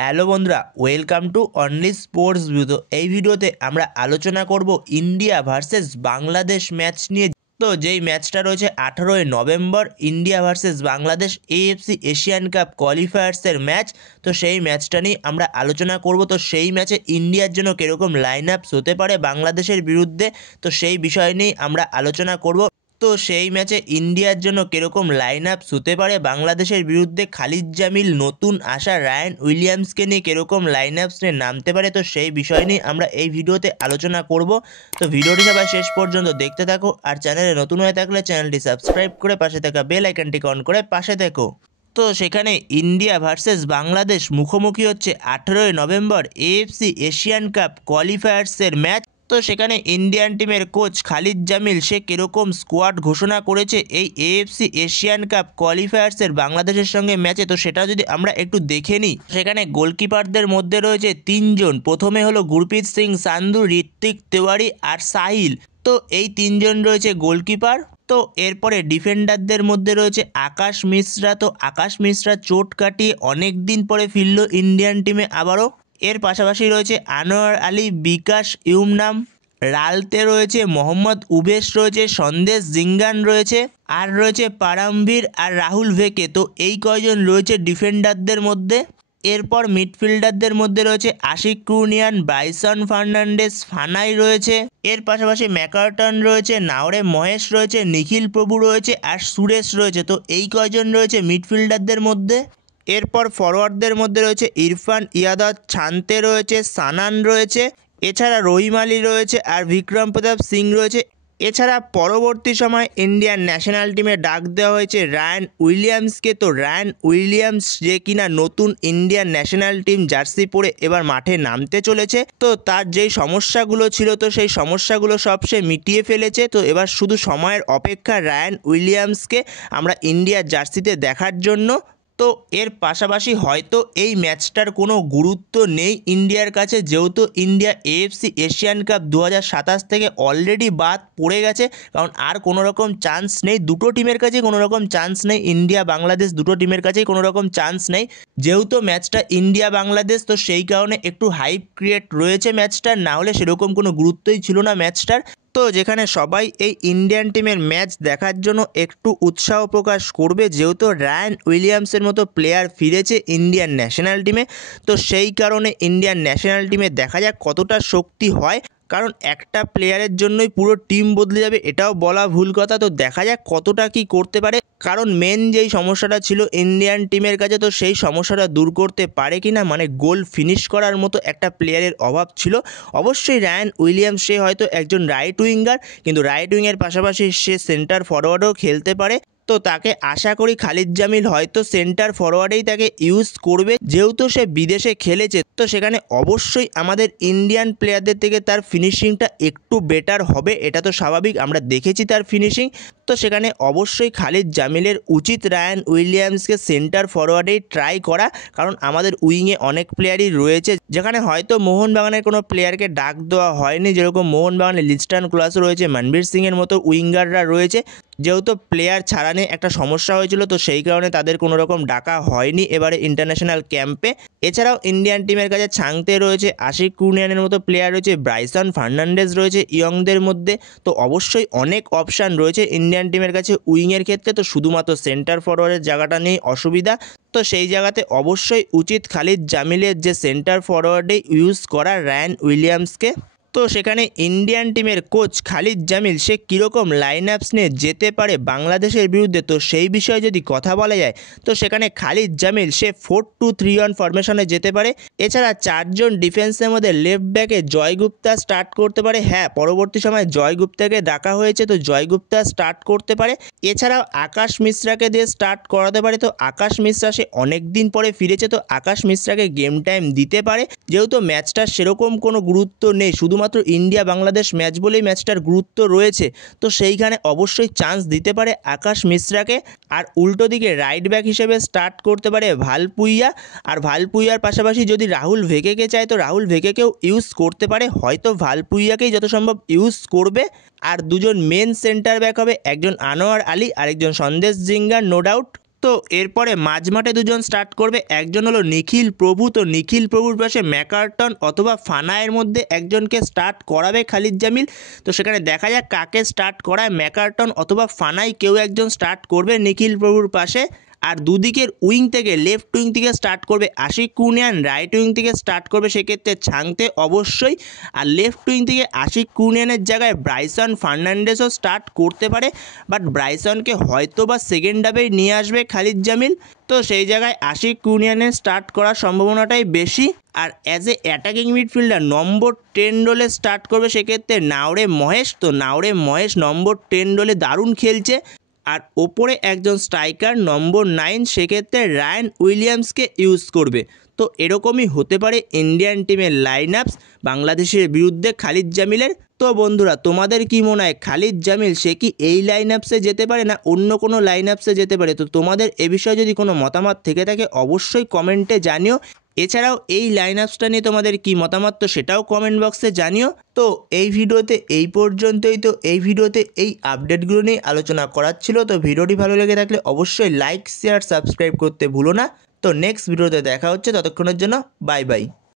Hello বন্ধুরা, welcome to only sports view. তো এই ভিডিওতে আমরা আলোচনা করব ইন্ডিয়া ভার্সেস বাংলাদেশ ম্যাচ নিয়ে। তো যেই ম্যাচটা রয়েছে 18ই November, India versus Bangladesh AFC Asian cup কোয়ালিফায়ার্সের ম্যাচ। তো সেই ম্যাচটা নিয়ে আমরা আলোচনা করব। তো সেই ম্যাচে ইন্ডিয়ার জন্য কীরকম লাইন আপস হতে পারে বাংলাদেশের বিরুদ্ধে, তো সেই বিষয় নিয়েই আমরা আলোচনা করব। তো সেই ম্যাচে ইন্ডিয়ার জন্য কীরকম লাইন আপস হতে পারে বাংলাদেশের বিরুদ্ধে, খালিদ জামিল নতুন আসা রায়ান উইলিয়ামসকে নিয়ে কীরকম লাইন আপস নিয়ে নামতে পারে, তো সেই বিষয় নিয়ে আমরা এই ভিডিওতে আলোচনা করব। তো ভিডিওটি সবাই শেষ পর্যন্ত দেখতে থাকো, আর চ্যানেলে নতুন হয়ে থাকলে চ্যানেলটি সাবস্ক্রাইব করে পাশে থাকা বেল আইকনটিকে অন করে পাশে থেকো। তো সেখানে ইন্ডিয়া ভার্সেস বাংলাদেশ মুখোমুখি হচ্ছে 18ই নভেম্বর এএফসি এশিয়ান কাপ কোয়ালিফায়ার্সের ম্যাচ। তো সেখানে ইন্ডিয়ান টিমের কোচ খালিদ জামিল সে কীরকম স্কোয়াড ঘোষণা করেছে এই এএফসি এশিয়ান কাপ কোয়ালিফায়ার্সের বাংলাদেশের সঙ্গে ম্যাচে, তো সেটা যদি আমরা একটু দেখে নিই। সেখানে গোলকিপারদের মধ্যে রয়েছে তিনজন। প্রথমে হলো গুরপ্রীত সিং সান্ধু, ঋত্বিক তেওয়ারি আর সাহিল। তো এই তিনজন রয়েছে গোলকিপার। তো এরপরে ডিফেন্ডারদের মধ্যে রয়েছে আকাশ মিশ্রা। তো আকাশ মিশ্রা চোট কাটিয়ে অনেক দিন পরে ফিরল ইন্ডিয়ান টিমে আবারও। এর পাশাপাশি রয়েছে আনোয়ার আলী, বিকাশ ইউমনাম, লালতে রয়েছে মোহাম্মদ উবেশ, রয়েছে সন্দেশ জিঙ্গান রয়েছে, আর রয়েছে পারামভীর আর রাহুল ভেকে। তো এই কয়জন রয়েছে ডিফেন্ডারদের মধ্যে। এরপর মিডফিল্ডারদের মধ্যে রয়েছে আশিক কুর্নিয়ান, ব্রাইসন ফার্নান্ডেস, ফানাই রয়েছে। এর পাশাপাশি ম্যাকার্টন রয়েছে, নাওরে মহেশ রয়েছে, নিখিল প্রভু রয়েছে আর সুরেশ রয়েছে। তো এই কয়জন রয়েছে মিডফিল্ডারদের মধ্যে। এরপর ফরওয়ার্ডদের মধ্যে রয়েছে ইরফান ইয়াদত, ছান্তে রয়েছে, সানান রয়েছে, এছাড়া রহিম আলী রয়েছে আর বিক্রম প্রতাপ সিং রয়েছে। এছাড়া পরবর্তী সময় ইন্ডিয়ান ন্যাশনাল টিমে ডাক দেওয়া হয়েছে রায়ান উইলিয়ামসকে। তো রায়ান উইলিয়ামস যে কিনা নতুন ইন্ডিয়ান ন্যাশনাল টিম জার্সি পরে এবার মাঠে নামতে চলেছে। তো তার যেই সমস্যাগুলো ছিল, তো সেই সমস্যাগুলো সব সে মিটিয়ে ফেলেছে। তো এবার শুধু সময়ের অপেক্ষা রায়ান উইলিয়ামসকে আমরা ইন্ডিয়ার জার্সিতে দেখার জন্য। তো এর পাশাপাশি হয়তো এই ম্যাচটার কোনো গুরুত্ব নেই ইন্ডিয়ার কাছে, যেহেতু ইন্ডিয়া এএফসি এশিয়ান কাপ 2027 থেকে অলরেডি বাদ পড়ে গেছে। কারণ আর কোনো রকম চান্স নেই, দুটো টিমের কাছেই কোনো রকম চান্স নেই। ইন্ডিয়া বাংলাদেশ দুটো টিমের কাছেই কোনো রকম চান্স নেই। যেহেতু ম্যাচটা ইন্ডিয়া বাংলাদেশ, তো সেই কারণে একটু হাইপ ক্রিয়েট রয়েছে ম্যাচটার, না হলে সেরকম কোনো গুরুত্বই ছিল না ম্যাচটার। তো যেখানে সবাই এই ইন্ডিয়ান টিমের ম্যাচ দেখার জন্য একটু উৎসাহ প্রকাশ করবে, যেহেতু রায়ান উইলিয়ামসের মতো প্লেয়ার ফিরেছে ইন্ডিয়ান ন্যাশনাল টিমে। তো সেই কারণে ইন্ডিয়ান ন্যাশনাল টিমে দেখা যাক কতটা শক্তি হয়। কারণ একটা প্লেয়ারের জন্যই পুরো টিম বদলে যাবে এটাও বলা ভুল কথা। তো দেখা যাক কতটা কি করতে পারে। কারণ মেন যেই সমস্যাটা ছিল ইন্ডিয়ান টিমের কাছে, তো সেই সমস্যাটা দূর করতে পারে কি না, মানে গোল ফিনিশ করার মতো একটা প্লেয়ারের অভাব ছিল। অবশ্যই রায়ান উইলিয়ামস সে হয়তো একজন রাইট উইঙ্গার, কিন্তু রাইট উইংয়ের পাশাপাশি সে সেন্টার ফরওয়ার্ডও খেলতে পারে। তো তাকে আশা করি খালিদ জামিল হয়তো সেন্টার ফরওয়ার্ডেই তাকে ইউজ করবে, যেহেতু সে বিদেশে খেলেছে। তো সেখানে অবশ্যই আমাদের ইন্ডিয়ান প্লেয়ারদের থেকে তার ফিনিশিংটা একটু বেটার হবে, এটা তো স্বাভাবিক, আমরা দেখেছি তার ফিনিশিং। তো সেখানে অবশ্যই খালিদ জামিলের উচিত রায়ান উইলিয়ামসকে সেন্টার ফরওয়ার্ডেই ট্রাই করা। কারণ আমাদের উইংয়ে অনেক প্লেয়ারই রয়েছে, যেখানে হয়তো মোহনবাগানের কোনো প্লেয়ারকে ডাক দেওয়া হয়নি, যেরকম মোহনবাগানের লিস্টান ক্লাস রয়েছে, মনবীর সিংয়ের মতো উইঙ্গাররা রয়েছে। যেহেতু প্লেয়ার ছাড়া নিয়ে একটা সমস্যা হয়েছিল, তো সেই কারণে তাদের কোনো রকম ডাকা হয়নি এবারে ইন্টারন্যাশনাল ক্যাম্পে। এছাড়াও ইন্ডিয়ান টিমের কাছে ছাংতে রয়েছে, আশিক কুর্নিয়ানের মতো প্লেয়ার রয়েছে, ব্রাইসন ফার্নান্ডেজ রয়েছে ইয়ংদের মধ্যে। তো অবশ্যই অনেক অপশান রয়েছে ইন্ডিয়ান টিমের কাছে উইংয়ের ক্ষেত্রে। তো শুধুমাত্র সেন্টার ফরওয়ার্ডের জায়গাটা নেই অসুবিধা। তো সেই জায়গাতে অবশ্যই উচিত খালিদ জামিলের যে সেন্টার ফরওয়ার্ডে ইউজ করা রায়ান উইলিয়ামসকে। তো সেখানে ইন্ডিয়ান টিমের কোচ খালিদ জামিল সে কীরকম লাইন আপস নিয়ে যেতে পারে বাংলাদেশের বিরুদ্ধে, তো সেই বিষয়ে যদি কথা বলা যায়, তো সেখানে খালিদ জামিল সে 4-2-3-1 ফরমেশনে যেতে পারে। এছাড়া চারজন ডিফেন্সের মধ্যে লেফট ব্যাকে জয় গুপ্তা স্টার্ট করতে পারে। হ্যাঁ, পরবর্তী সময় জয় গুপ্তাকে ডাকা হয়েছে, তো জয় গুপ্তা স্টার্ট করতে পারে। এছাড়াও আকাশ মিশ্রাকে দিয়ে স্টার্ট করাতে পারে। তো আকাশ মিশ্রা সে অনেক দিন পরে ফিরেছে, তো আকাশ মিশ্রাকে গেম টাইম দিতে পারে। যেহেতু ম্যাচটার সেরকম কোনো গুরুত্ব নেই, শুধুমাত্র ইন্ডিয়া বাংলাদেশ ম্যাচ বলেই ম্যাচটার গুরুত্ব রয়েছে, তো সেইখানে অবশ্যই চান্স দিতে পারে আকাশ মিশ্রাকে। আর উল্টো দিকে রাইট ব্যাক হিসেবে স্টার্ট করতে পারে ভালপুইয়া। আর ভালপুইয়ার পাশাপাশি যদি রাহুল ভেকেকে চায়, তো রাহুল ভেকেকেও ইউজ করতে পারে, হয়তো ভালপুইয়াকেই যত সম্ভব ইউজ করবে। আর দুজন মেন সেন্টার ব্যাক হবে, একজন আনোয়ার আলী আর একজন সন্দেশ জিঙ্গার, নো ডাউট। তো এরপরে মাঝমাঠে দুজন স্টার্ট করবে, একজন হলো নিখিল প্রভু। তো নিখিল প্রভুর পাশে ম্যাকার্টন অথবা ফানায়ের মধ্যে একজনকে স্টার্ট করাবে খালিদ জামিল। তো সেখানে দেখা যাক কাকে স্টার্ট করায়, ম্যাকার্টন অথবা ফানাই কেউ একজন স্টার্ট করবে নিখিল প্রভুর পাশে। আর দুদিকের উইং থেকে লেফট উইং থেকে স্টার্ট করবে আশিক কুনিয়ান, রাইট উইং থেকে স্টার্ট করবে সেক্ষেত্রে ছাংতে অবশ্যই। আর লেফট উইং থেকে আশিক কুনিয়ানের জায়গায় ব্রাইসন ফার্নান্ডেসও স্টার্ট করতে পারে, বাট ব্রাইসনকে হয়তো বা সেকেন্ড হাফেই নিয়ে আসবে খালিদ জামিল। তো সেই জায়গায় আশিক কুনিয়ানের স্টার্ট করার সম্ভাবনাটাই বেশি। আর as a attacking midfielder number 10 রোলে স্টার্ট করবে সেক্ষেত্রে নাওরে মহেশ। তো নাওরে মহেশ নম্বর 10 রোলে দারুণ খেলছে। আর ওপরে একজন স্ট্রাইকার নম্বর 9, সেক্ষেত্রে রায়ান উইলিয়ামসকে ইউজ করবে। তো এরকমই হতে পারে ইন্ডিয়ান টিমের লাইন আপস বাংলাদেশের বিরুদ্ধে খালিদ জামিলের। তো বন্ধুরা, তোমাদের কি মনে হয় খালিদ জামিল সে কি এই লাইন আপসে যেতে পারে না অন্য কোনো লাইন আপসে যেতে পারে? তো তোমাদের এ বিষয়ে যদি কোনো মতামত থেকে থাকে অবশ্যই কমেন্টে জানিও। এছাড়াও এই লাইন আপসটা নিয়ে তোমাদের কি মতামত তো সেটাও কমেন্ট বক্সে জানিও। তো এই ভিডিওতে এই পর্যন্তই। তো এই ভিডিওতে এই আপডেটগুলো নিয়ে আলোচনা করার ছিল। তো ভিডিওটি ভালো লেগে থাকলে অবশ্যই লাইক শেয়ার সাবস্ক্রাইব করতে ভুলো না। তো নেক্সট ভিডিওতে দেখা হচ্ছে, ততক্ষণের জন্য বাই বাই।